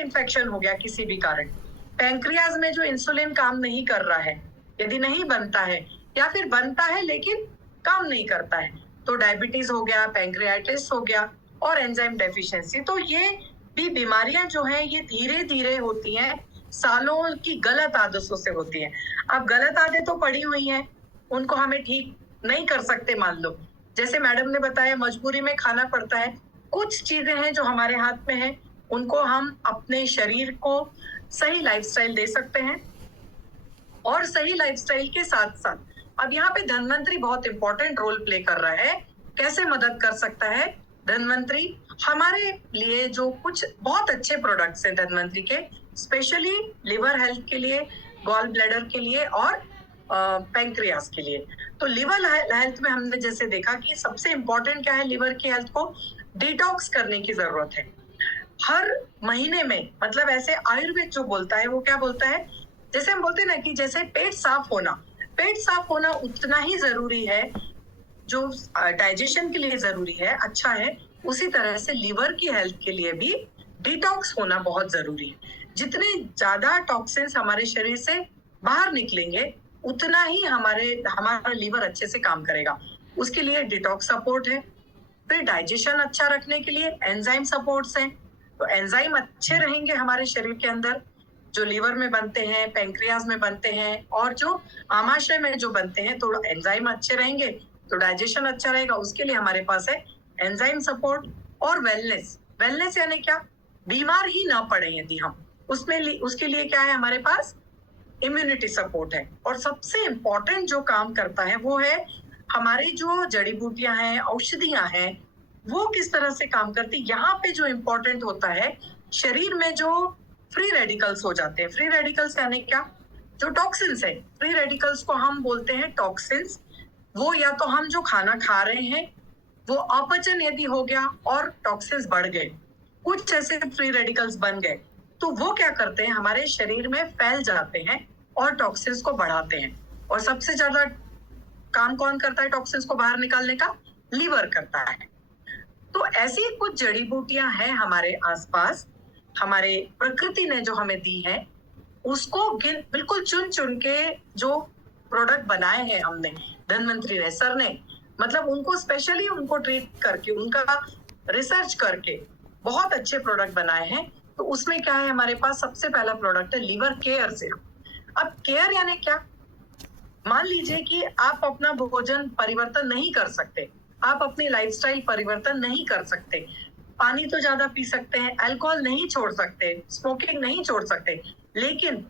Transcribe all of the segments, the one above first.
Infection हो गया किसी भी कारण, पैंक्रियाज में जो इंसुलिन काम नहीं कर रहा है, यदि नहीं बनता है या फिर बनता है लेकिन काम नहीं करता है, तो डायबिटीज हो गया, पैंक्रियाटिस हो गया और एंजाइम डेफिशिएंसी। तो ये भी बीमारियां जो है ये धीरे धीरे होती हैं, सालों की गलत आदतों से होती है। अब गलत आदतें तो पड़ी हुई हैं, उनको हमें ठीक नहीं कर सकते। मान लो जैसे मैडम ने बताया, मजबूरी में खाना पड़ता है। कुछ चीजें हैं जो हमारे हाथ में है, उनको हम अपने शरीर को सही लाइफस्टाइल दे सकते हैं। और सही लाइफस्टाइल के साथ साथ अब यहाँ पे धन्वंतरी बहुत इंपॉर्टेंट रोल प्ले कर रहा है। कैसे मदद कर सकता है धन्वंतरी? हमारे लिए जो कुछ बहुत अच्छे प्रोडक्ट्स हैं धन्वंतरी के, स्पेशली लिवर हेल्थ के लिए, गॉल ब्लैडर के लिए और पैंक्रियास के लिए। तो लिवर हेल्थ में हमने जैसे देखा कि सबसे इंपॉर्टेंट क्या है, लिवर की हेल्थ को डिटॉक्स करने की जरूरत है हर महीने में। मतलब ऐसे आयुर्वेद जो बोलता है वो क्या बोलता है, जैसे हम बोलते हैं ना कि जैसे पेट साफ होना उतना ही जरूरी है जो डाइजेशन के लिए जरूरी है, अच्छा है, उसी तरह से लिवर की हेल्थ के लिए भी डिटॉक्स होना बहुत जरूरी है। जितने ज्यादा टॉक्सिन्स हमारे शरीर से बाहर निकलेंगे उतना ही हमारा लिवर अच्छे से काम करेगा। उसके लिए डिटॉक्स सपोर्ट है। फिर डाइजेशन अच्छा रखने के लिए एंजाइम सपोर्ट्स हैं। तो एंजाइम अच्छे रहेंगे हमारे शरीर के अंदर, जो लिवर में बनते हैं, पैंक्रियाज में बनते हैं और जो आमाशय में जो बनते हैं, तो एंजाइम अच्छे रहेंगे तो डाइजेशन अच्छा रहेगा। उसके लिए हमारे पास है एंजाइम सपोर्ट। और वेलनेस यानी क्या, बीमार ही ना पड़े यदि हम उसके लिए क्या है हमारे पास, इम्यूनिटी सपोर्ट है। और सबसे इंपॉर्टेंट जो काम करता है वो है हमारी जो जड़ी बूटियां हैं, औषधियां हैं, वो किस तरह से काम करती। यहाँ पे जो इंपॉर्टेंट होता है, शरीर में जो फ्री रेडिकल्स हो जाते हैं। फ्री रेडिकल्स यानी क्या, जो टॉक्सिन्स है, फ्री रेडिकल्स को हम बोलते हैं टॉक्सिन्स। वो या तो हम जो खाना खा रहे हैं वो अपचन यदि हो गया और टॉक्सिन्स बढ़ गए, कुछ ऐसे फ्री रेडिकल्स बन गए, तो वो क्या करते हैं, हमारे शरीर में फैल जाते हैं और टॉक्सिन्स को बढ़ाते हैं। और सबसे ज्यादा काम कौन करता है टॉक्सिन्स को बाहर निकालने का? लीवर करता है। तो ऐसी कुछ जड़ी बूटियां हैं हमारे आसपास, हमारे प्रकृति ने जो हमें दी है, उसको बिल्कुल चुन चुन के जो प्रोडक्ट बनाए हैं हमने, धन्वंतरी ने, सर ने, मतलब उनको स्पेशली उनको ट्रीट करके, उनका रिसर्च करके बहुत अच्छे प्रोडक्ट बनाए हैं। तो उसमें क्या है हमारे पास, सबसे पहला प्रोडक्ट है लिवर केयर सिरप। अब केयर यानी क्या, मान लीजिए कि आप अपना भोजन परिवर्तन नहीं कर सकते, आप अपनी लाइफस्टाइल परिवर्तन नहीं कर सकते, पानी तो ज्यादा पी सकते हैं, अल्कोहल नहीं छोड़ सकते, स्मोकिंग नहीं छोड़ सकते, लेकिन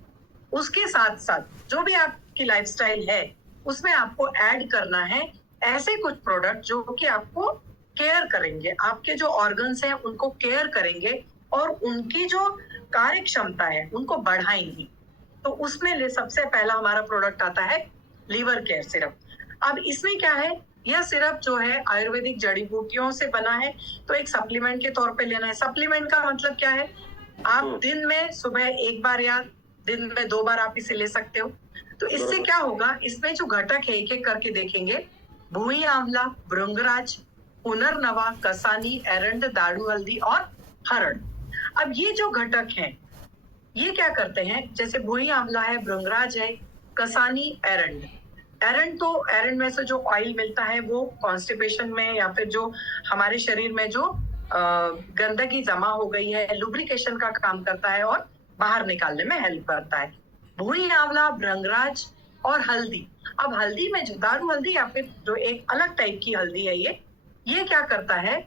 उसके साथ साथ जो भी आपकी लाइफस्टाइल है उसमें आपको ऐड करना है ऐसे कुछ प्रोडक्ट जो कि आपको केयर करेंगे, आपके जो ऑर्गन्स हैं उनको केयर करेंगे और उनकी जो कार्य क्षमता है उनको बढ़ाएंगी। तो उसमें सबसे पहला हमारा प्रोडक्ट आता है लिवर केयर सिरप। अब इसमें क्या है, यह सिरप जो है आयुर्वेदिक जड़ी बूटियों से बना है, तो एक सप्लीमेंट के तौर पे लेना है। सप्लीमेंट का मतलब क्या है, आप दिन में सुबह एक बार या दिन में 2 बार आप इसे ले सकते हो। तो इससे क्या होगा, इसमें जो घटक है एक एक करके देखेंगे, भुई आंवला, भृंगराज, पुनर्नवा, कसानी, एरंड, दारू हल्दी और हरड़। अब ये जो घटक हैं ये क्या करते हैं, जैसे भुई आंवला है, भृंगराज है, कसानी, एरंड। एरंड में से जो ऑयल मिलता है वो कॉन्स्टिपेशन में या फिर जो हमारे शरीर में जो गंदगी जमा हो गई है, लुब्रिकेशन का काम करता है और बाहर निकालने में हेल्प करता है। भुई आंवला, भृंगराज और हल्दी। अब हल्दी में जो दारू हल्दी या फिर जो एक अलग टाइप की हल्दी है, ये क्या करता है,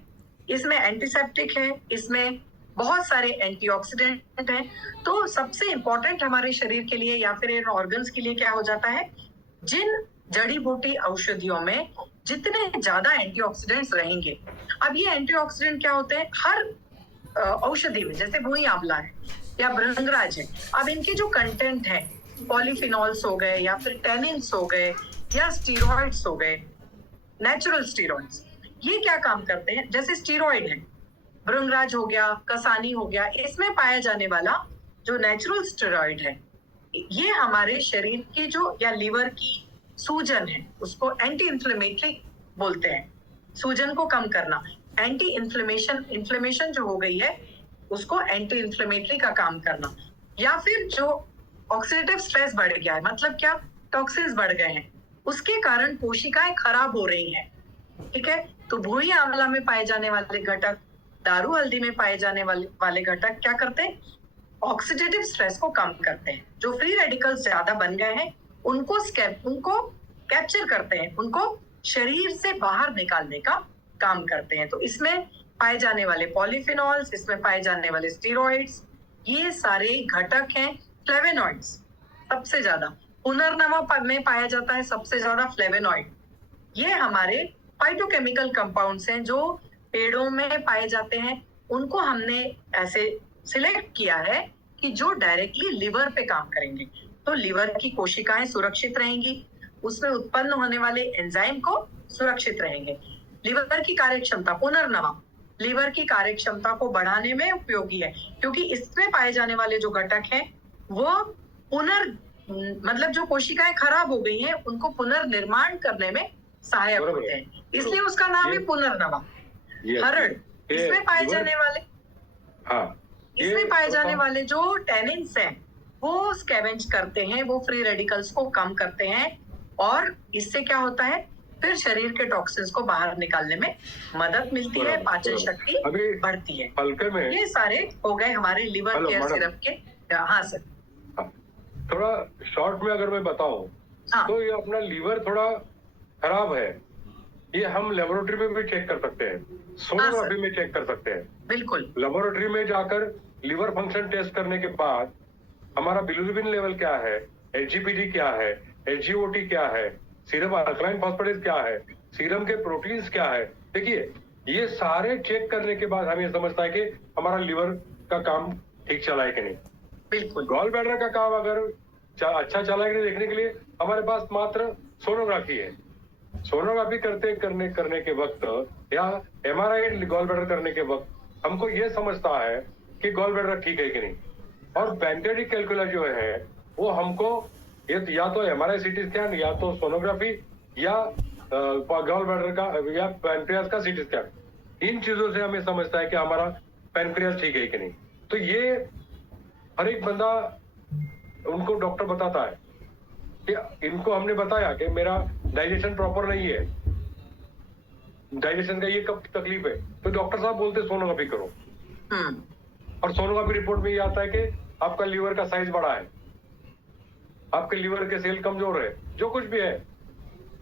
इसमें एंटीसेप्टिक है, इसमें बहुत सारे एंटीऑक्सीडेंट हैं। तो सबसे इंपॉर्टेंट हमारे शरीर के लिए या फिर इन ऑर्गन्स के लिए क्या हो जाता है, जिन जड़ी बूटी औषधियों में जितने ज्यादा एंटीऑक्सीडेंट्स रहेंगे। अब ये एंटीऑक्सीडेंट क्या होते हैं, हर औषधि में, जैसे भुई आंवला है या भृंगराज है, अब इनके जो कंटेंट है, पॉलीफिनॉल्स हो गए या फिर टेनिन्स हो गए या स्टीरॉइड्स हो गए, नेचुरल स्टीरॉइड्स, ये क्या काम करते हैं, जैसे स्टीरॉइड है, भृंगराज हो गया, कसानी हो गया, इसमें पाया जाने वाला जो नेचुरल स्टेरॉइड है, ये हमारे शरीर की जो या लिवर की सूजन है उसको एंटी इन्फ्लेमेटरी बोलते हैं। सूजन को कम करना, एंटी इन्फ्लेमेशन जो हो गई है उसको एंटी इंफ्लेमेटरी का काम करना, या फिर जो ऑक्सीडेटिव स्ट्रेस बढ़ गया है, मतलब क्या, टॉक्सिन्स बढ़ गए हैं, उसके कारण कोशिकाएं खराब हो रही हैं, ठीक है। तो भूरी आंवला में पाए जाने वाले घटक, दारू हल्दी में पाए जाने वाले घटक क्या करते हैं, ऑक्सीडेटिव स्ट्रेस को कम करते हैं। जो फ्री रेडिकल्स ज्यादा बन गए हैं उनको कैप्चर करते हैं, उनको शरीर से बाहर निकालने का काम करते हैं। तो इसमें पाए जाने वाले पॉलीफिनॉल्स, इसमें पाए जाने वाले स्टीरॉइड्स, ये सारे घटक हैं। फ्लेवेनॉइड्स सबसे ज्यादा पुनर्नवा में पाया जाता है, सबसे ज्यादा फ्लेवेनॉइड। ये हमारे फाइटोकेमिकल कंपाउंड्स हैं जो पेड़ों में पाए जाते हैं। उनको हमने ऐसे सिलेक्ट किया है कि जो डायरेक्टली लिवर पे काम करेंगे, तो लिवर की कोशिकाएं सुरक्षित रहेंगी, उसमें उत्पन्न होने वाले एंजाइम को सुरक्षित रहेंगे। लिवर की कार्यक्षमता, पुनर्नवा लिवर की कार्यक्षमता को बढ़ाने में उपयोगी है, क्योंकि इसमें पाए जाने वाले जो घटक हैं वो मतलब जो कोशिकाएं खराब हो गई हैं उनको पुनर्निर्माण करने में सहायक होते हैं, इसलिए उसका नाम है पुनर्नवा। हरड़, इसमें पाए जाने वाले इसमें पाए जाने वाले जो टैनिन्स हैं वो स्कैवेंज करते हैं, वो फ्री रेडिकल्स को कम करते हैं, और इससे क्या होता है, फिर शरीर के टॉक्सिन्स को बाहर निकालने में मदद मिलती है, पाचन शक्ति बढ़ती है। हल्के में ये सारे हो गए हमारे लिवर केयर सिरप के। हाँ सर, थोड़ा शॉर्ट में अगर मैं बताऊं, तो ये अपना लीवर थोड़ा खराब है, ये हम लेबोरेटरी में भी चेक कर सकते हैं, सोनोग्राफी में चेक कर सकते हैं। बिल्कुल, लेबोरेटरी में जाकर लिवर फंक्शन टेस्ट करने के बाद हमारा बिलिरुबिन लेवल क्या है, एचजीपीजी क्या है, एचजीओटी क्या है, सीरम अल्कलाइन फॉस्फेटेज क्या है, सीरम के प्रोटीन्स क्या है। देखिए, ये सारे चेक करने के बाद हमें समझता है कि हमारा लिवर का काम ठीक चला है कि नहीं। बिल्कुल, गॉल ब्लैडर का काम अगर अच्छा चला है कि नहीं देखने के लिए हमारे पास मात्र सोनोग्राफी है। सोनोग्राफी करने के वक्त या एमआरआई गॉल ब्लैडर करने के वक्त हमको ये समझता है कि गॉल ब्लैडर ठीक है कि नहीं। और पैंक्रियाटिक कैलकुला जो है वो हमको या तो एमआरआई सीटी स्कैन या तो सोनोग्राफी या गॉल ब्लैडर का या पैंक्रियास का सीटी स्कैन, इन चीजों से हमें समझता है कि हमारा पैंक्रियास ठीक है कि नहीं। तो ये हर एक बंदा, उनको डॉक्टर बताता है कि इनको हमने बताया कि मेरा डाइजेशन प्रॉपर नहीं है, डाइजेशन का ये कब तकलीफ है, तो डॉक्टर साहब बोलते सोनोग्राफी करो। और सोनोग्राफी रिपोर्ट में ये आता है कि आपका लीवर का साइज बड़ा है, आपके लीवर के सेल कमजोर है, जो कुछ भी है।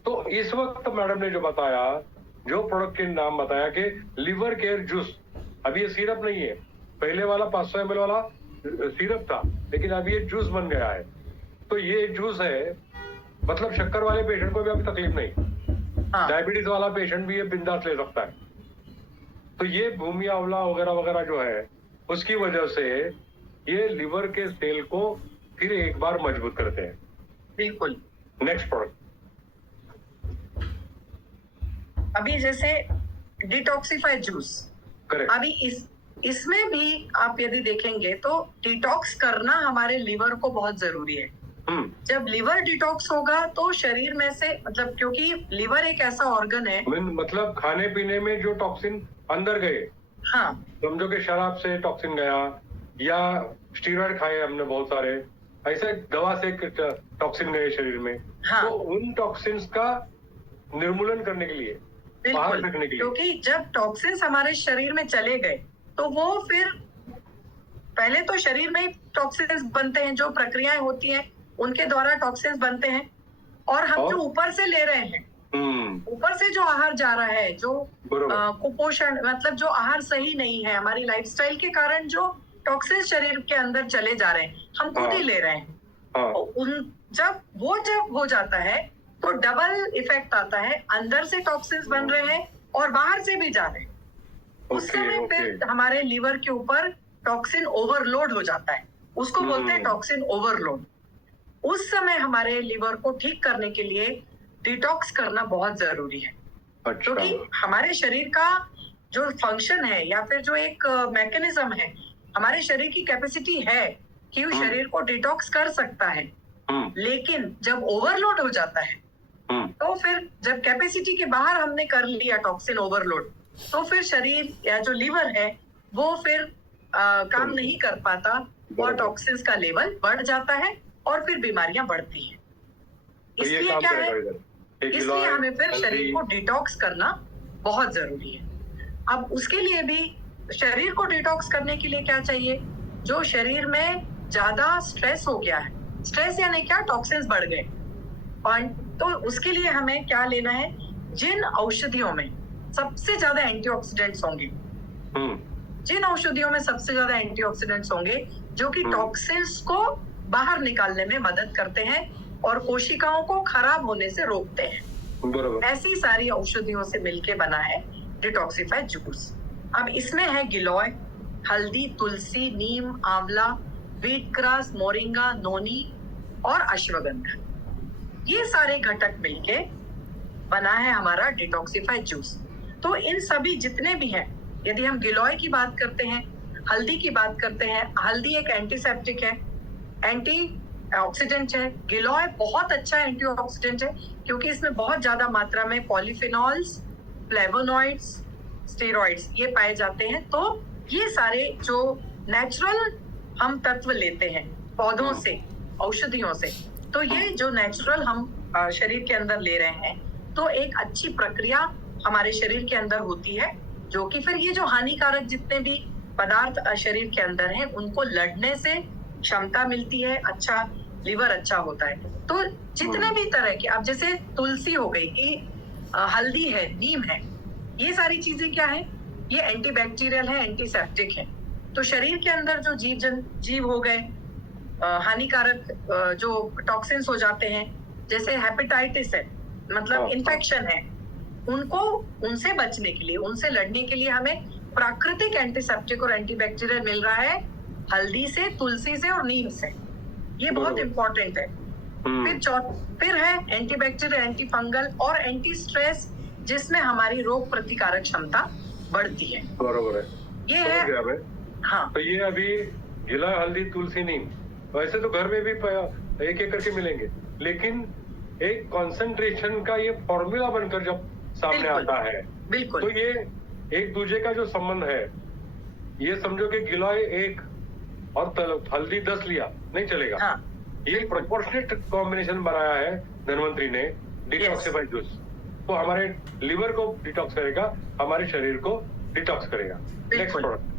तो इस वक्त मैडम ने जो बताया, जो प्रोडक्ट के नाम बताया कि लिवर केयर जूस, अभी ये सिरप नहीं है, पहले वाला 500 ml वाला सिरप था, लेकिन अभी ये जूस बन गया है। तो ये जूस है, मतलब शक्कर वाले पेशेंट को भी अभी तकलीफ नहीं, डायबिटीज वाला पेशेंट भी ये बिंदास ले सकता है। तो ये भूमि आंवला वगैरह वगैरह जो है, उसकी वजह से ये लिवर के सेल को फिर एक बार मजबूत करते हैं। बिल्कुल। नेक्स्ट प्रोडक्ट, अभी जैसे डिटॉक्सिफाई जूस, अभी इसमें भी आप यदि देखेंगे तो डिटॉक्स करना हमारे लिवर को बहुत जरूरी है। जब लिवर डिटॉक्स होगा तो शरीर में से, मतलब क्योंकि लिवर एक ऐसा ऑर्गन है, मतलब खाने पीने में जो टॉक्सिन अंदर गए, हाँ, समझो कि शराब से टॉक्सिन गया या स्टीरॉइड खाए हमने बहुत सारे, ऐसे दवा से टॉक्सिन गए शरीर में, हाँ, तो उन टॉक्सिन्स का निर्मूलन करने के लिए, बाहर फेंकने के लिए, क्योंकि जब टॉक्सिन्स हमारे शरीर में चले गए तो वो फिर पहले तो शरीर में टॉक्सिन्स बनते हैं, जो प्रक्रियाएं होती हैं उनके द्वारा टॉक्सिन्स बनते हैं, और हम जो ऊपर से ले रहे हैं, ऊपर से जो आहार जा रहा है, जो कुपोषण, मतलब जो आहार सही नहीं है, हमारी लाइफस्टाइल के कारण जो टॉक्सिन्स शरीर के अंदर चले जा रहे हैं, हम खुद ही ले रहे हैं। जब हो जाता है तो डबल इफेक्ट आता है, अंदर से टॉक्सिन्स बन रहे हैं और बाहर से भी जा रहे हैं। उस समय फिर हमारे लिवर के ऊपर टॉक्सिन ओवरलोड हो जाता है, उसको बोलते हैं टॉक्सिन ओवरलोड। उस समय हमारे लिवर को ठीक करने के लिए डिटॉक्स करना बहुत जरूरी है, क्योंकि हमारे शरीर का जो फंक्शन है या फिर जो एक मैकेनिज्म है, हमारे शरीर की कैपेसिटी है कि वो शरीर को डिटॉक्स कर सकता है, लेकिन जब ओवरलोड हो जाता है तो फिर जब कैपेसिटी के बाहर हमने कर लिया टॉक्सिन ओवरलोड, तो फिर शरीर या जो लिवर है वो फिर काम नहीं कर पाता और टॉक्सिन्स का लेवल बढ़ जाता है और फिर बीमारियां बढ़ती हैं। तो ये इसलिए काम क्या है, करेगा इधर। एक इसलिए गिलोय, हमें फिर हल्दी, शरीर को डिटॉक्स करना बहुत जरूरी है। अब उसके लिए भी शरीर को डिटॉक्स करने के लिए क्या चाहिए, जो शरीर में ज्यादा स्ट्रेस हो गया है, स्ट्रेस यानी क्या, टॉक्सिन्स बढ़ गए, और तो उसके लिए हमें क्या लेना है, जिन औषधियों में सबसे ज्यादा एंटीऑक्सीडेंट्स होंगे, जिन औषधियों में सबसे ज्यादा एंटीऑक्सीडेंट्स होंगे जो कि टॉक्सिन्स को बाहर निकालने में मदद करते हैं और कोशिकाओं को खराब होने से रोकते हैं, बरोबर, ऐसी सारी औषधियों से मिलके बना है डिटॉक्सिफाइड जूस। अब इसमें है गिलोय, हल्दी, तुलसी, नीम, आंवला, व्हीट ग्रास, मोरिंगा, नोनी और अश्वगंधा, ये सारे घटक मिलके बना है हमारा डिटॉक्सिफाइड जूस। तो इन सभी जितने भी हैं, यदि हम गिलोय की बात करते हैं, हल्दी की बात करते हैं, हल्दी एक एंटीसेप्टिक है, एंटी ऑक्सीडेंट है। गिलोय बहुत अच्छा एंटीऑक्सीडेंट है क्योंकि इसमें बहुत ज्यादा मात्रा में पॉलीफिनॉल्स, फ्लेवोनॉइड्स, स्टेरॉइड्स ये पाए जाते हैं। तो ये सारे जो नेचुरल हम तत्व लेते हैं पौधों से, औषधियों से, तो ये जो नेचुरल हम शरीर के अंदर ले रहे हैं, तो एक अच्छी प्रक्रिया हमारे शरीर के अंदर होती है, जो कि फिर ये जो हानिकारक जितने भी पदार्थ शरीर के अंदर हैं उनको लड़ने से क्षमता मिलती है, अच्छा लिवर अच्छा होता है। तो जितने भी तरह के, अब जैसे तुलसी हो गई, हल्दी है, नीम है, ये सारी चीजें क्या है, ये एंटीबैक्टीरियल है, एंटीसेप्टिक है। तो शरीर के अंदर जो जीव हो गए, हानिकारक जो टॉक्सिन्स हो जाते हैं, जैसे हेपेटाइटिस है, मतलब इन्फेक्शन है, उनको उनसे बचने के लिए, उनसे लड़ने के लिए हमें प्राकृतिक एंटीसेप्टिक और एंटीबैक्टीरियल मिल रहा है हल्दी से, तुलसी से और नीम से। ये बहुत इंपॉर्टेंट है। फिर है एंटीबैक्टीरियल, एंटीफंगल और एंटी स्ट्रेस, जिसमें हमारी रोग प्रतिकारक क्षमता बढ़ती है। बरोबर है, ये है। हाँ, तो ये अभी गिलोय, हल्दी, तुलसी, नीम, वैसे तो घर में भी एक एक करके मिलेंगे, लेकिन एक कंसंट्रेशन का ये फॉर्मूला बनकर जब सामने आता है, बिल्कुल, तो ये एक दूसरे का जो संबंध है, ये समझो कि गिलोय 1 और हल्दी 10 लिया, नहीं चलेगा। हाँ, ये प्रोपोर्शनेट कॉम्बिनेशन बनाया है धनवंतरी ने डिटॉक्सिफाइड जूस। तो हमारे लिवर को डिटॉक्स करेगा, हमारे शरीर को डिटॉक्स करेगा। Next product,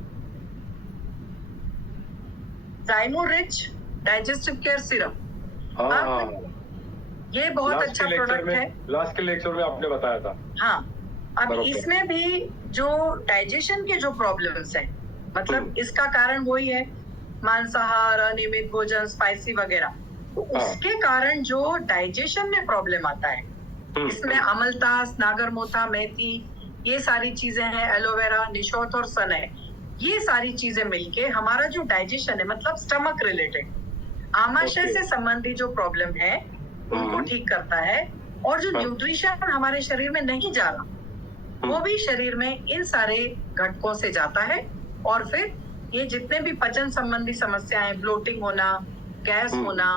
Zymorich digestive care syrup. हाँ, ये बहुत अच्छा प्रोडक्ट है। लास्ट के लेक्चर में आपने बताया था। हाँ, अब इसमें भी जो डाइजेशन के जो प्रॉब्लम्स हैं, मतलब इसका कारण वही है मांसाहार, अनियमित भोजन, स्पाइसी वगैरह, तो उसके कारण जो डाइजेशन में प्रॉब्लम आता है, इसमें अमलतास, नागरमोथा, मेथी, ये सारी चीजें हैं, एलोवेरा, निशोथ और सन है, ये सारी चीजें मिलके हमारा जो डाइजेशन है, मतलब स्टमक रिलेटेड, आमाशय से संबंधित जो प्रॉब्लम है उनको ठीक करता है। और जो न्यूट्रिशन हमारे शरीर में नहीं जा रहा, वो भी शरीर में इन सारे घटकों से जाता है, और फिर ये जितने भी पचन संबंधी समस्याएं, ब्लोटिंग होना, गैस होना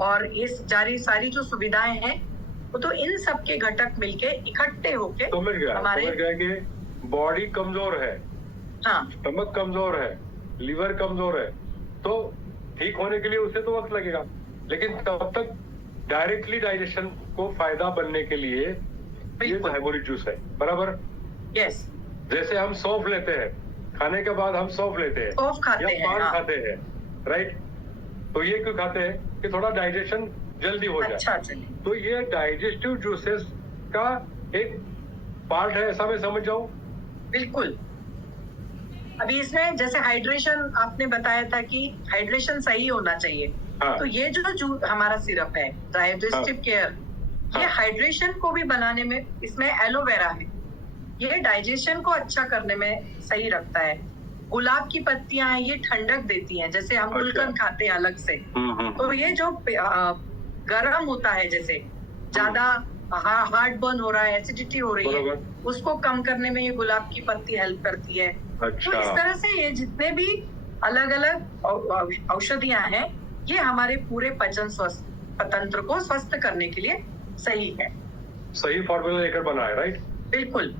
और ये सारी जो सुविधाएं हैं, वो तो इन सब के घटक मिलके इकट्ठे होके समझ गया कि बॉडी कमजोर है, हाँ, स्टमक कमजोर है, लिवर कमजोर है, तो ठीक होने के लिए उसे तो वक्त लगेगा, लेकिन तब तक डायरेक्टली डाइजेशन को फायदा बनने के लिए ये ज़ाइमोरिच जूस है। बराबर, यस। जैसे हम सौंफ लेते हैं, खाने के बाद हम सौंफ लेते हैं, सौंफ खाते हैं, पान खाते हैं, राइट? तो ये क्यों खाते हैं कि थोड़ा डाइजेशन जल्दी हो जाए। अच्छा, तो ये डाइजेस्टिव जूसेस का एक पार्ट है, ऐसा मैं समझ जाऊं? बिल्कुल। अभी इसमें जैसे हाइड्रेशन आपने बताया था कि हाइड्रेशन सही होना चाहिए, हाँ। तो ये जो हमारा सिरप है डाइजेस्टिव केयर, ये हाइड्रेशन को भी बनाने में, इसमें एलोवेरा है, ये डाइजेशन को अच्छा करने में सही रखता है। गुलाब की पत्तियां हैं, ये ठंडक देती हैं, जैसे हम गुलकंद खाते हैं अलग से, तो ये जो गर्म होता है, जैसे ज्यादा हार्ट बर्न हो रहा है, एसिडिटी हो रही है, उसको कम करने में ये गुलाब की पत्ती हेल्प करती है। अच्छा। तो इस तरह से ये जितने भी अलग अलग औषधियां हैं, ये हमारे पूरे पचन तंत्र को स्वस्थ करने के लिए सही है, सही फॉर्मूला लेकर बना है, राइट? बिल्कुल।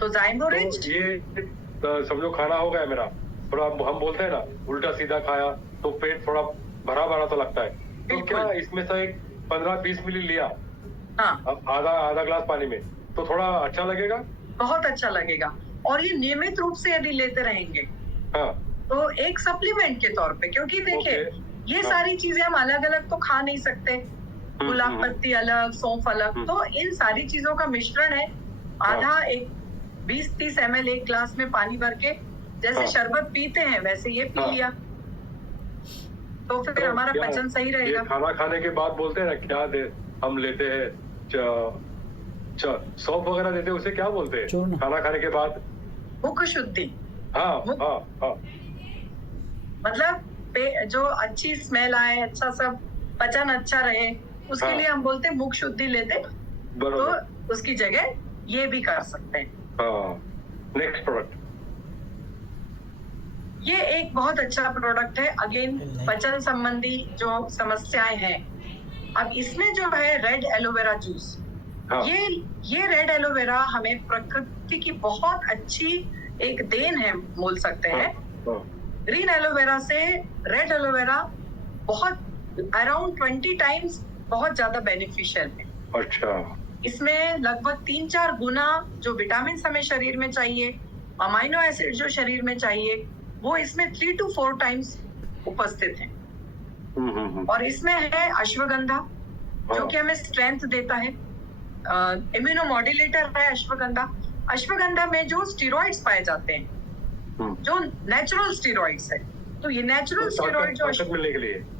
तो ज़ाइमोरिच, तो ये समझो खाना हो गया मेरा, थोड़ा हम बोलते हैं ना उल्टा सीधा खाया तो पेट थोड़ा भरा भरा सा लगता है, तो क्या इसमें से एक 15-20 मिली लिया अब आधा ग्लास पानी में, तो थोड़ा अच्छा लगेगा, बहुत अच्छा लगेगा। और ये नियमित रूप से यदि लेते रहेंगे तो एक सप्लीमेंट के तौर पे, क्योंकि देखिए ये सारी चीजें हम अलग अलग तो खा नहीं सकते, गुलाब पत्ती अलग, सौंफ अलग, तो इन सारी चीजों का मिश्रण है। आधा एक 20-30 ml एक ग्लास में पानी भर के जैसे शरबत पीते हैं वैसे ये पी लिया, तो फिर हमारा पचन सही रहेगा। खाना खाने के बाद बोलते हैं ना क्या दे हम लेते हैं सौंफ वगैरह देते हैं, उसे क्या बोलते हैं खाना खाने के बाद? मुख शुद्धि। हाँ। मतलब जो अच्छी स्मेल आए, अच्छा सब पचन अच्छा रहे, उसके लिए हम बोलते हैं मुख शुद्धि लेते, तो उसकी जगह ये भी कर सकते हैं। नेक्स्ट प्रोडक्ट, ये एक बहुत अच्छा प्रोडक्ट है, अगेन पचन संबंधी जो समस्याएं हैं। अब इसमें जो है रेड एलोवेरा जूस, ये रेड एलोवेरा हमें प्रकृति की बहुत अच्छी एक देन है बोल सकते हैं। ग्रीन एलोवेरा से रेड एलोवेरा बहुत अराउंड 20 टाइम्स बहुत ज्यादा बेनिफिशियल है। अच्छा। इसमें लगभग 3-4 गुना जो विटामिन हमें शरीर में चाहिए, अमाइनो एसिड जो शरीर में चाहिए, वो इसमें 3 to 4 टाइम्स उपस्थित है। और इसमें है अश्वगंधा जो कि हमें स्ट्रेंथ देता है, इम्यूनोमॉड्यूलेटर है अश्वगंधा। अश्वगंधा में जो स्टेरॉइड्स पाए जाते हैं, जो नेचुरल स्टेरॉइड्स है, तो ये नेचुरल स्टेरॉइड जो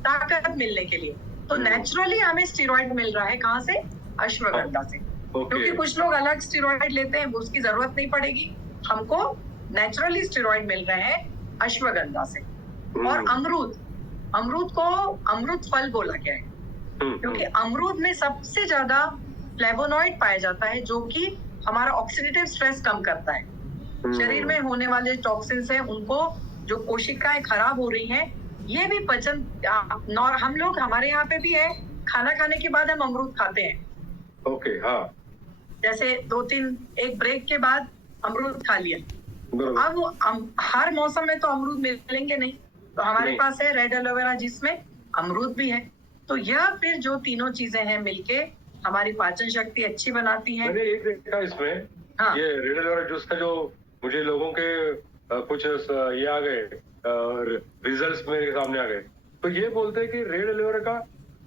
ताकत मिलने के लिए, तो नेचुरली हमें स्टेरॉइड मिल रहा है कहाँ से? अश्वगंधा से। क्योंकि कुछ लोग अलग स्टेरॉइड लेते हैं, उसकी जरूरत नहीं पड़ेगी, हमको नेचुरली स्टेरॉइड मिल रहे हैं अश्वगंधा से। और अमरूद को अमृत फल बोला गया है क्योंकि अमरूद में सबसे ज्यादा फ्लेवोनॉइड पाया जाता है, जो कि हमारा ऑक्सीडेटिव स्ट्रेस कम करता है। शरीर में होने वाले टॉक्सिन्स हैं, उनको जो कोशिकाएं खराब हो रही हैं, ये भी पचन, हम लोग हमारे यहाँ पे भी है, खाना खाने के बाद हम अमरूद खाते हैं। जैसे 2-3 एक ब्रेक के बाद अमरूद खा लिया। अब हर मौसम में तो अमरूद मिलेंगे नहीं, तो हमारे पास है रेड एलोवेरा जिसमें अमरूद भी है। तो यह फिर जो तीनों चीजें हैं मिलके हमारी पाचन शक्ति अच्छी बनाती हैं। मैंने एक देखा इसमें, ये रेड एलोवेरा जूस का जो मुझे लोगों के कुछ ये आ गए रिजल्ट्स मेरे सामने आ गए, तो ये बोलते हैं कि रेड एलोवेरा का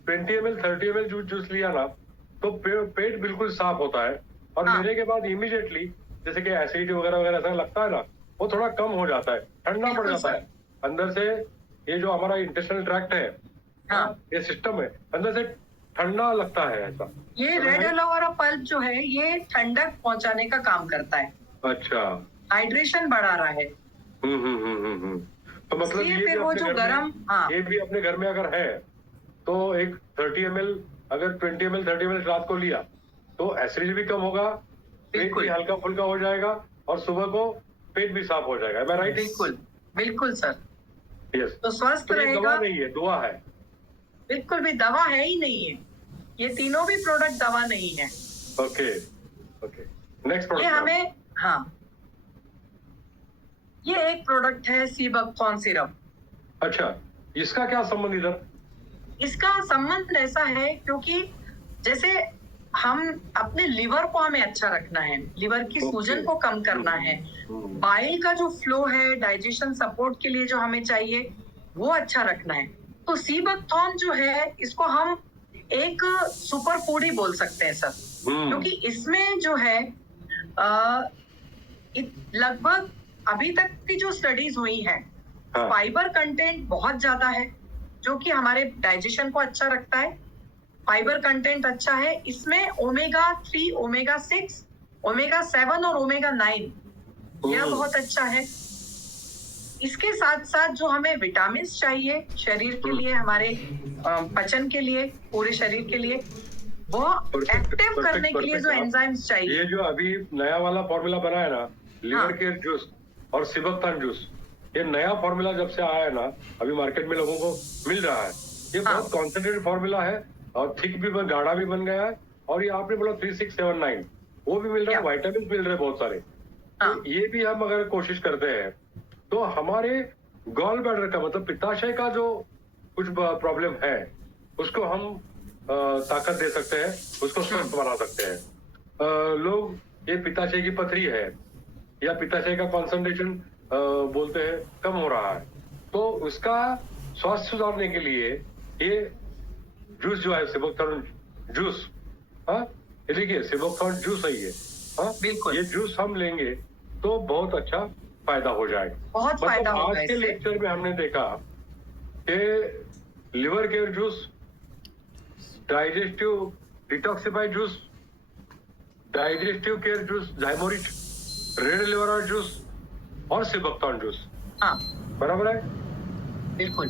20 ml 30 ml जूस लिया ना तो पेट बिल्कुल साफ होता है, और लेने के बाद इमीडिएटली जैसे कि एसिडिटी वगैरह ऐसा लगता है ना, वो थोड़ा कम हो जाता है, ठंडा पड़ जाता है अंदर से। ये जो हमारा इंटेस्टाइनल ट्रैक्ट है, ये सिस्टम है, अंदर से ठंडा लगता है ऐसा। ये रेड एलोवेरा पल्प जो है ये ठंडक पहुंचाने का काम करता है। अच्छा। हाइड्रेशन बढ़ा रहा है। तो मतलब ये फिर वो जो गरम, ये भी अपने घर में अगर है तो एक 30 ml अगर 20 ml 30 ml रात को लिया तो एसिडिटी भी कम होगा, पेट भी हल्का फुल्का हो जाएगा, और सुबह को पेट भी साफ हो जाएगा। मैं राइट? बिल्कुल सर। यस। तो स्वस्थ रहेगा। दवा नहीं है, दुआ है। बिल्कुल भी दवा है ही नहीं है, ये तीनों भी प्रोडक्ट दवा नहीं है। ओके। नेक्स्ट प्रोडक्ट ये हमें, ये एक प्रोडक्ट है सीबकथॉर्न सिरप। अच्छा, इसका क्या संबंध इधर? इसका संबंध ऐसा है क्योंकि जैसे हम अपने लिवर को हमें अच्छा रखना है, लिवर की सूजन को कम करना है, बाइल का जो फ्लो है डाइजेशन सपोर्ट के लिए जो हमें चाहिए वो अच्छा रखना है, तो सीबकथॉर्न जो है इसको हम एक सुपर फूड ही बोल सकते हैं सर। क्योंकि इसमें जो है लगभग अभी तक की जो स्टडीज हुई है, फाइबर कंटेंट बहुत ज्यादा है जो कि हमारे डाइजेशन को अच्छा रखता है। फाइबर कंटेंट अच्छा है इसमें, ओमेगा 3, ओमेगा 6, ओमेगा 7 और ओमेगा 9 यह बहुत अच्छा है। इसके साथ साथ जो हमें विटामिन चाहिए शरीर के लिए, हमारे पचन के लिए, पूरे शरीर के लिए, वो एक्टिव करने के लिए जो एंजाइम्स चाहिए। ये जो अभी नया वाला फॉर्मूला बना है ना, लिवर केयर जूस और सीबकथॉर्न जूस, ये नया फॉर्मूला जब से आया है ना, अभी मार्केट में लोगों को मिल रहा है, ये बहुत कॉन्सेंट्रेटेड फॉर्मूला है और थिक भी गाढ़ा भी बन गया है। और ये आपने बोला 3679 वो भी मिल रहा है, विटामिन मिल रहे हैं बहुत सारे। तो ये भी हम अगर कोशिश करते हैं तो हमारे गॉल ब्लैडर का मतलब पित्ताशय का जो कुछ प्रॉब्लम है उसको हम ताकत दे सकते हैं, उसको स्वस्थ बना सकते हैं। लोग ये पित्ताशय की पथरी है या पित्ताशय का कॉन्सेंट्रेशन बोलते हैं कम हो रहा है, तो उसका स्वास्थ्य सुधारने के लिए ये जूस जो है सिबोक्थान जूस, हाँ ये देखिए सिबोक्थान जूस है ये, हाँ बिल्कुल। ये जूस हम लेंगे तो बहुत अच्छा फायदा हो जाएगा। बहुत फायदा मतलब होगा आज के इससे। लेक्चर में हमने देखा कि liver care juice, digestive detoxified juice, digestive care juice, Zymorich, red liver oil juice और सिबोक्थान जूस, हाँ बराबर है। बिल्कुल।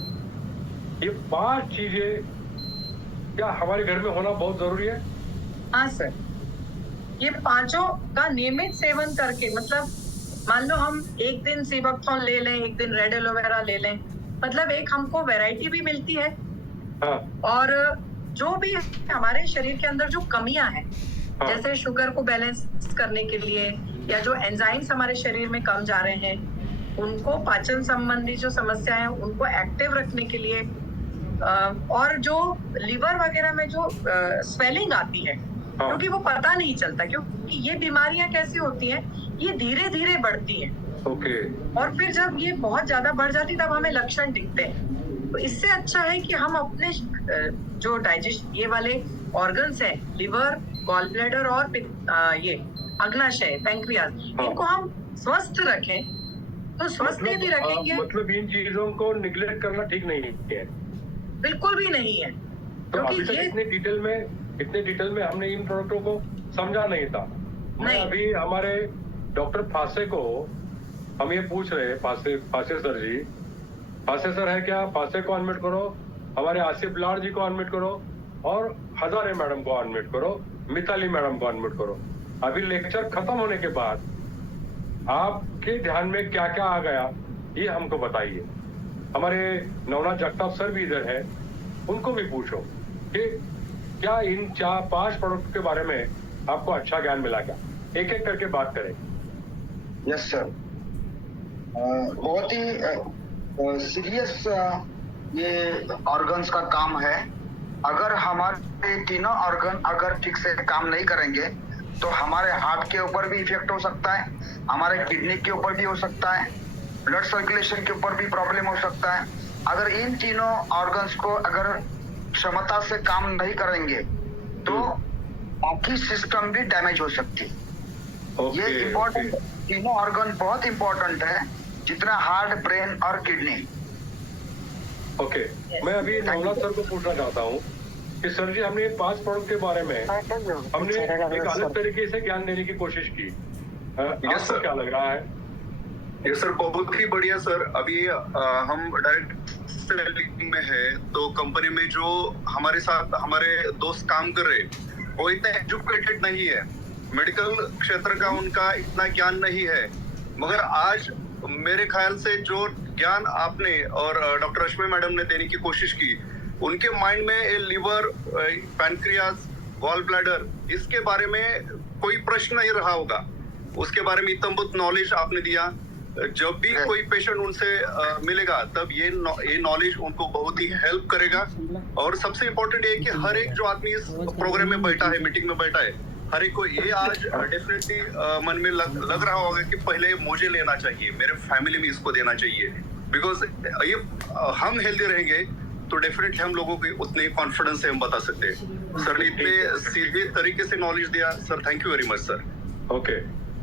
ये 5 चीजें क्या हमारे घर में होना बहुत जरूरी है? हाँ सर, ये पांचों का नियमित सेवन करके, मतलब मान लो हम एक दिन सिबोक्थान ले लें, एक दिन रेड एलोवेरा ले लें, मतलब एक हमको वैरायटी भी मिलती है। हाँ और जो भी हमारे शरीर के अंदर जो कमियां हैं, हाँ। जैसे शुगर को बैलेंस करने के लिए या जो एंजाइम्स हमारे शरीर में कम जा रहे हैं, उनको पाचन संबंधी जो समस्याएं हैं उनको एक्टिव रखने के लिए, और जो लिवर वगैरह में जो स्वेलिंग आती है, क्योंकि वो पता नहीं चलता, क्योंकि ये बीमारियां कैसी होती हैं, ये धीरे धीरे बढ़ती हैं। ओके। और फिर जब ये बहुत ज्यादा बढ़ जाती तब हमें लक्षण दिखते हैं। तो इससे अच्छा है कि हम अपने जो डाइजेस्ट ये वाले ऑर्गन्स हैं, लिवर, गॉल ब्लैडर और ये अग्नाशय, पैंक्रियाज, इनको हम स्वस्थ रखें। तो स्वस्थ यदि रखेंगे, मतलब इन चीजों को निग्लेक्ट करना ठीक नहीं है, बिल्कुल भी नहीं है। तो अभी तक ये इतने डिटेल में हमने इन प्रोडक्टों को समझा नहीं था। मैं अभी हमारे डॉक्टर फासे को हम ये पूछ रहे हैं, फासे सर जी, फासे सर है क्या, फासे को अनम्यूट करो, हमारे आसिफ लाड जी को अनम्यूट करो और हजारे मैडम को अनम्यूट करो, मिताली मैडम को अनम्यूट करो। अभी लेक्चर खत्म होने के बाद आपके ध्यान में क्या क्या आ गया ये हमको बताइए। हमारे नवनाथ जगताप सर भी इधर है, उनको भी पूछो कि क्या इन 4-5 प्रोडक्ट के बारे में आपको अच्छा ज्ञान मिला क्या। एक एक करके बात करें। यस सर, बहुत ही सीरियस ये ऑर्गन्स का काम है। अगर हमारे तीनों ऑर्गन अगर ठीक से काम नहीं करेंगे तो हमारे हार्ट के ऊपर भी इफेक्ट हो सकता है, हमारे किडनी के ऊपर भी हो सकता है, ब्लड सर्कुलेशन के ऊपर भी प्रॉब्लम हो सकता है। अगर इन तीनों ऑर्गन्स को अगर क्षमता से काम नहीं करेंगे तो बाकी सिस्टम भी डैमेज हो सकती है। ये इम्पोर्टेंट, तीनों ऑर्गन बहुत इम्पोर्टेंट है, जितना हार्ट, ब्रेन और किडनी। ओके, मैं अभी नवनाथ सर को पूछना चाहता हूँ कि सर जी हमने 5 प्रोडक्ट के बारे में हमने एक अलग तरीके से ज्ञान देने की कोशिश की, आपको क्या लग रहा है? ये सर बहुत ही बढ़िया सर। अभी हम डायरेक्ट सेलिंग में है, तो कंपनी में जो हमारे साथ हमारे दोस्त काम कर रहे वो इतने एजुकेटेड नहीं है, मेडिकल क्षेत्र का उनका इतना ज्ञान नहीं है, मगर आज मेरे ख्याल से जो ज्ञान आपने और डॉक्टर रश्मि मैडम ने देने की कोशिश की, उनके माइंड में लिवर, पैनक्रियाज, गॉल ब्लैडर, इसके बारे में कोई प्रश्न नहीं रहा होगा। उसके बारे में इतना बहुत नॉलेज आपने दिया। जब भी कोई पेशेंट उनसे मिलेगा तब ये नॉलेज उनको बहुत ही हेल्प करेगा। और सबसे इम्पोर्टेंट ये कि हर एक जो आदमी इस प्रोग्राम में बैठा है, मीटिंग में बैठा है, हर एक को ये आज डेफिनेटली मन में लग रहा होगा कि पहले मुझे लेना चाहिए, मेरे फैमिली में इसको देना चाहिए। बिकॉज ये हम हेल्दी रहेंगे तो डेफिनेटली हम लोगों को उतने कॉन्फिडेंस से हम बता सकते हैं। सर ने इतने सीधे तरीके से नॉलेज दिया sir, thank you very much sir. Okay,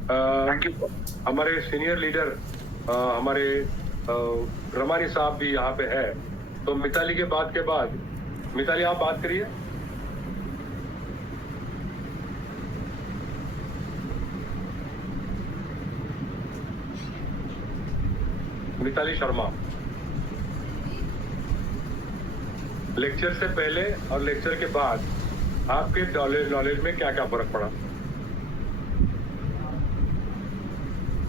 thank you. हमारे सीनियर लीडर हमारे रमानी साहब भी यहाँ पे है, तो मिताली के बाद मिताली आप बात करिए। मिताली शर्मा, लेक्चर से पहले और लेक्चर के बाद आपके नॉलेज में क्या क्या फर्क पड़ा?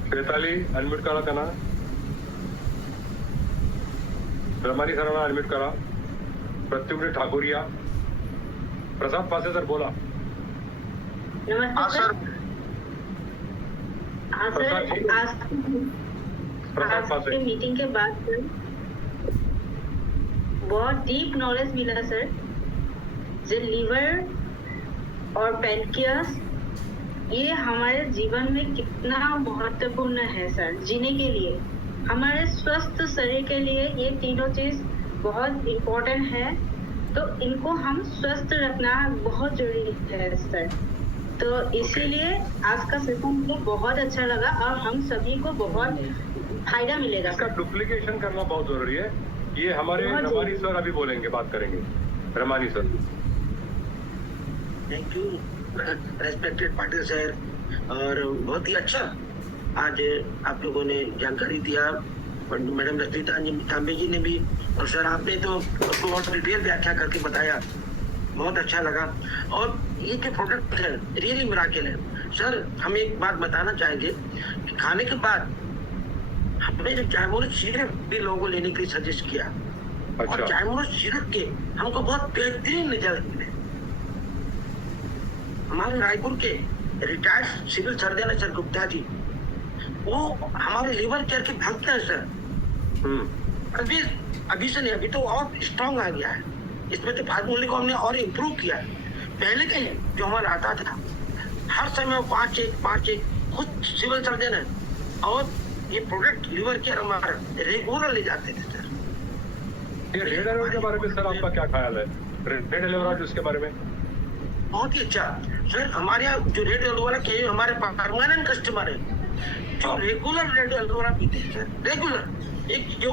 श्वेताली अनम्यूट करा था ना, रमानी सराना अनम्यूट करा, प्रत्युम्न ठाकुरिया, प्रसाद पासे सर बोला। हाँ सर, प्रसाद जी, प्रसाद आज पासे। के मीटिंग के बाद सर बहुत डीप नॉलेज मिला सर। जो लीवर और पैनक्रियास ये हमारे जीवन में कितना महत्वपूर्ण है सर, जीने के लिए, हमारे स्वस्थ शरीर के लिए ये तीनों चीज बहुत इम्पोर्टेंट है। तो इनको हम स्वस्थ रखना बहुत जरूरी है सर। तो इसीलिए आज का सेशन मुझे बहुत अच्छा लगा और हम सभी को बहुत फायदा मिलेगा इसका सर। डुप्लीकेशन करना बहुत जरूरी है। ये हमारे बहुत रमानी जरूरी। सर अभी बोलेंगे, बात करेंगे। Ramani sir. Thank you respected Patil sir, और बहुत ही अच्छा आज आप लोगों ने जानकारी दिया। और मैडम रश्मिता तांबे जी ने भी, और सर आपने तो उसको बहुत डिटेल व्याख्या करके बताया, बहुत अच्छा लगा। और ये जो प्रोडक्ट है रियली मिराकल है सर। हम एक बात बताना चाहेंगे कि खाने के बाद हमने जो जायमोरिक सिरप भी लोगों को लेने के लिए सजेस्ट किया, और अच्छा, जायमोरिक सिरप के हमको बहुत बेहतरीन रिजल्ट मिले। हमारे रायपुर के रिटायर्ड सिविल सर्जन है सर गुप्ता जी, वो हमारे लिवर केयर के भक्त हैं सर। अभी से नहीं, अभी तो और स्ट्रांग आ गया है। इसमें तो फार्मूले को हमने और इम्प्रूव किया है। पहले के जो हमारा आता था हर समय 5-1 खुद सिविल सर्जन है, और ये प्रोडक्ट लिवर केयर हमारा रेगुलर ले जाते थे सर। ये रेड एलर्ट के बारे में सर आपका क्या ख्याल है? रेड एलर्ट उसके बारे में? बहुत ही अच्छा सर। हमारे यहाँ जो रेड एलोवेरा के हमारे परमानेंट कस्टमर है, जो रेगुलर रेड एलोवेरा पीते हैं सर, रेगुलर। एक जो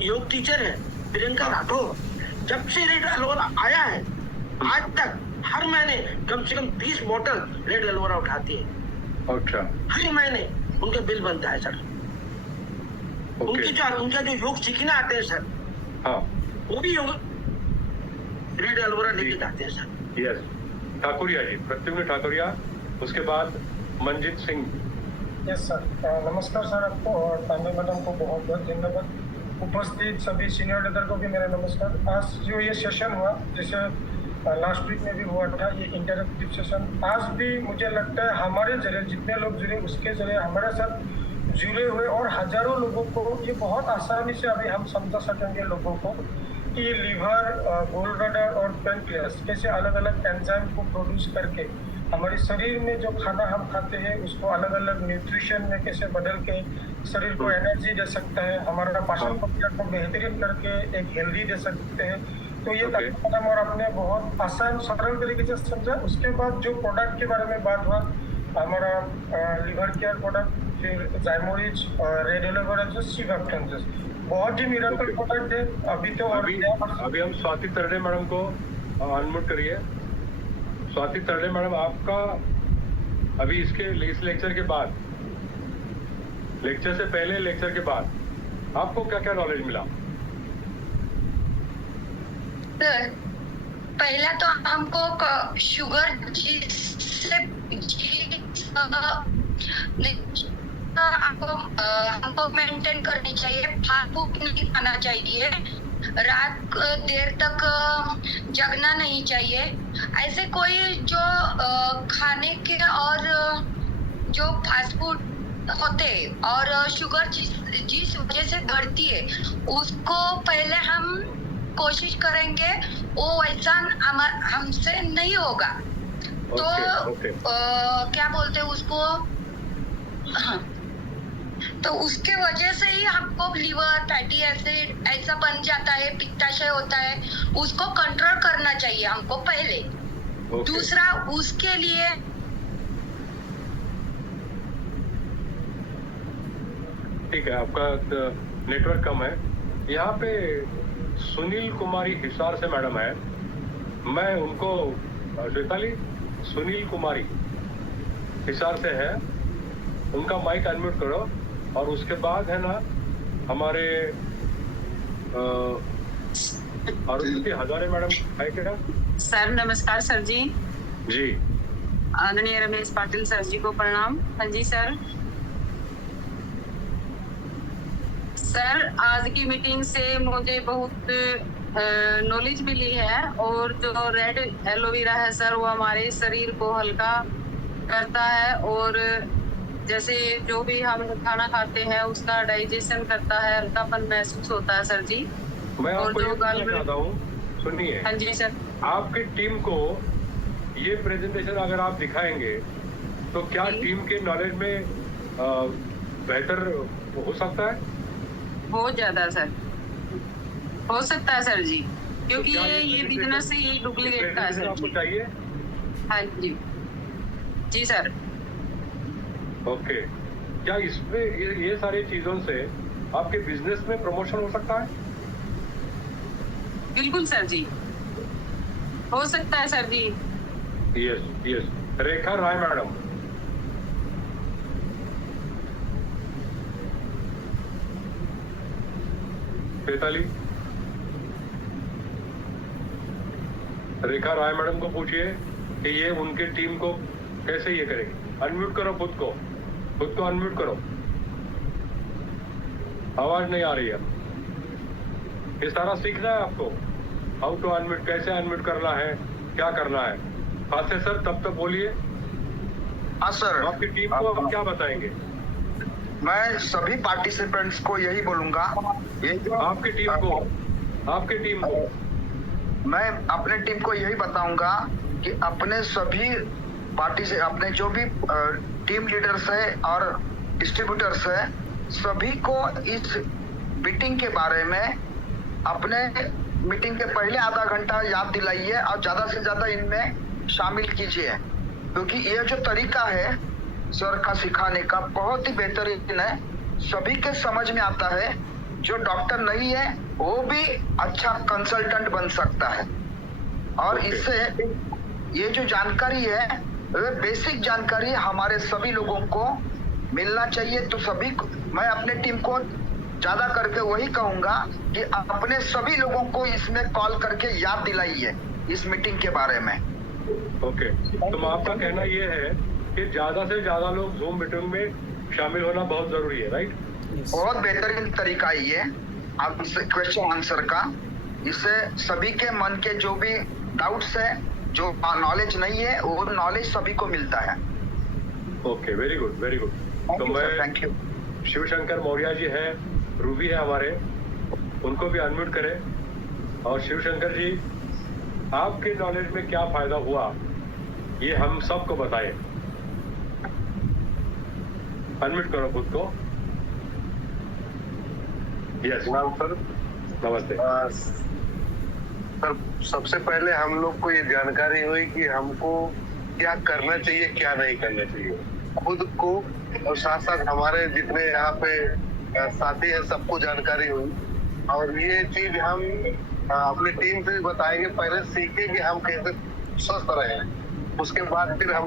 योग टीचर है प्रियंका राठौर, जब से रेड एलोवेरा आया है आज तक हर महीने कम से कम 20 बोतल रेड एलोवेरा उठाती है। अच्छा, हर महीने उनका बिल बनता है सर। उनका जो योग सीखने आते हैं सर, हाँ, वो भी योग रेड एलोवेरा लेके जाते हैं सर। यस। ठाकुरिया जी, प्रत्युम्न ठाकुरिया, उसके बाद मंजीत सिंह। यस सर, नमस्कार सर आपको, और तांबे मैडम को बहुत बहुत धन्यवाद। उपस्थित सभी सीनियर लीडर को भी मेरा नमस्कार। आज जो ये सेशन हुआ, जैसे लास्ट वीक में भी हुआ था ये इंटरेक्टिव सेशन, आज भी मुझे लगता है हमारे जरिए जितने लोग जुड़े उसके जरिए हमारे साथ जुड़े हुए और हजारों लोगों को ये बहुत आसानी से अभी हम समझा सकेंगे लोगों को कि लीवर, गोल ब्लैडर और पैनक्रियास कैसे अलग अलग एंजाइम को प्रोड्यूस करके हमारे शरीर में जो खाना हम खाते हैं उसको अलग अलग न्यूट्रिशन में कैसे बदल के शरीर को एनर्जी दे सकता है, हमारा पाचन प्रक्रिया को बेहतरीन करके एक हेल्दी दे सकते हैं। तो ये मैडम और आपने बहुत आसान सरल तरीके से समझा। उसके बाद जो प्रोडक्ट के बारे में बात हुआ, हमारा लिवर केयर प्रोडक्ट, फिर जाइमोरिज, रेड एलोवेरा जूस, सीबैक्टेंजस, बहुत ही मिराकल प्रोडक्ट है। अभी तो अभी हम स्वाति तरडे मैडम को अनम्यूट करिए। स्वाति तरडे मैडम, आपका अभी इस लेक्चर के बाद, लेक्चर से पहले, लेक्चर के बाद आपको क्या क्या नॉलेज मिला? सर, पहला तो हमको शुगर हमको मेंटेन करनी चाहिए, फास्ट फूड नहीं खाना चाहिए, रात देर तक जगना नहीं चाहिए। ऐसे कोई जो खाने के और जो फास्ट फूड होते और शुगर जिस वजह से बढ़ती है उसको पहले हम कोशिश करेंगे वो वैसा हमसे नहीं होगा। तो क्या बोलते हैं उसको, हाँ, तो उसके वजह से ही हमको लिवर, फैटी एसिड ऐसा बन जाता है, पित्ताशय होता है, उसको कंट्रोल करना चाहिए हमको पहले। दूसरा, उसके लिए ठीक है, आपका नेटवर्क कम है। यहाँ पे सुनील कुमारी हिसार से मैडम है, मैं उनको, श्वेताली, सुनील कुमारी हिसार से है, उनका माइक अनम्यूट करो। और उसके बाद है ना हमारे अरुंधति हजारे मैडम है क्या? सर नमस्कार सर जी। जी, आदरणीय रमेश पाटिल सर जी को प्रणाम। हाँ जी सर। सर, आज की मीटिंग से मुझे बहुत नॉलेज मिली है, और जो रेड एलोवेरा है सर वो हमारे शरीर को हल्का करता है और जैसे जो भी हम खाना खाते हैं उसका डाइजेशन करता है, हल्कापन महसूस होता है सर जी। मैं और आपको जो ये गाल बताना में, चाहता हूँ, सुनिए, हाँ जी सर, आपकी टीम को ये प्रेजेंटेशन अगर आप दिखाएंगे तो क्या जी। टीम के नॉलेज में बेहतर हो सकता है? बहुत ज्यादा सर, हो सकता है सर जी, क्योंकि क्या ये बिजनेस ही यही डुप्लीकेट का है सर आपको जी। चाहिए? हाँ जी, जी सर। ओके, क्या इसमें ये सारी चीजों से आपके बिजनेस में प्रमोशन हो सकता है? बिल्कुल सर जी, हो सकता है सर जी। Yes yes. Rekha Rai madam, Betali, Rekha Rai madam को पूछिए कि ये उनके टीम को कैसे ये करेगी। अनम्यूट करो खुद को अनम्यूट करो, आवाज नहीं आ रही है। ये सारा सीखना है आपको, हाउ टू अनम्यूट, कैसे अनम्यूट करना है, क्या करना है। फासे सर तब तक बोलिए, हाँ सर, आपकी टीम को आप क्या बताएंगे? मैं सभी पार्टिसिपेंट्स को यही बोलूंगा, ये जो आपकी टीम को मैं अपने टीम को यही बताऊंगा कि अपने सभी पार्टी से अपने जो भी टीम लीडर्स है और डिस्ट्रीब्यूटर्स है, सभी को इस मीटिंग के बारे में अपने मीटिंग के पहले आधा घंटा याद दिलाइए और ज्यादा से ज्यादा इनमें शामिल कीजिए, क्योंकि ये जो तरीका है सर का सिखाने का बहुत ही बेहतरीन है, सभी के समझ में आता है। जो डॉक्टर नहीं है वो भी अच्छा कंसल्टेंट बन सकता है। और इससे ये जो जानकारी है वे बेसिक जानकारी हमारे सभी लोगों को मिलना चाहिए। तो सभी मैं अपने टीम को ज्यादा करके वही कहूंगा कि अपने सभी लोगों को इसमें कॉल करके याद दिलाइए इस मीटिंग के बारे में। ओके, तो आपका कहना ये है कि ज्यादा से ज्यादा लोग जूम मीटिंग में शामिल होना बहुत जरूरी है, राइट? बहुत बेहतरीन तरीका है ये आप इस क्वेश्चन आंसर का। इससे सभी के मन के जो भी डाउट्स है, जो नॉलेज नहीं है, वो नॉलेज सभी को मिलता है। Okay, very good very good. तो थैंक यू। शिवशंकर मौर्य जी है, रूबी है हमारे, उनको भी अनम्यूट करें। और शिवशंकर जी, आपके नॉलेज में क्या फायदा हुआ ये हम सबको बताएं। अनम्यूट करो खुद को। यस सर, नमस्ते सर। सबसे पहले हम लोग को ये जानकारी हुई कि हमको क्या करना चाहिए, क्या नहीं करना चाहिए, खुद को और साथ साथ हमारे जितने यहाँ पे साथी हैं सबको जानकारी हुई। और ये चीज हम अपनी टीम से बताएंगे, पहले सीखे कि हम कैसे स्वस्थ रहें, उसके बाद फिर हम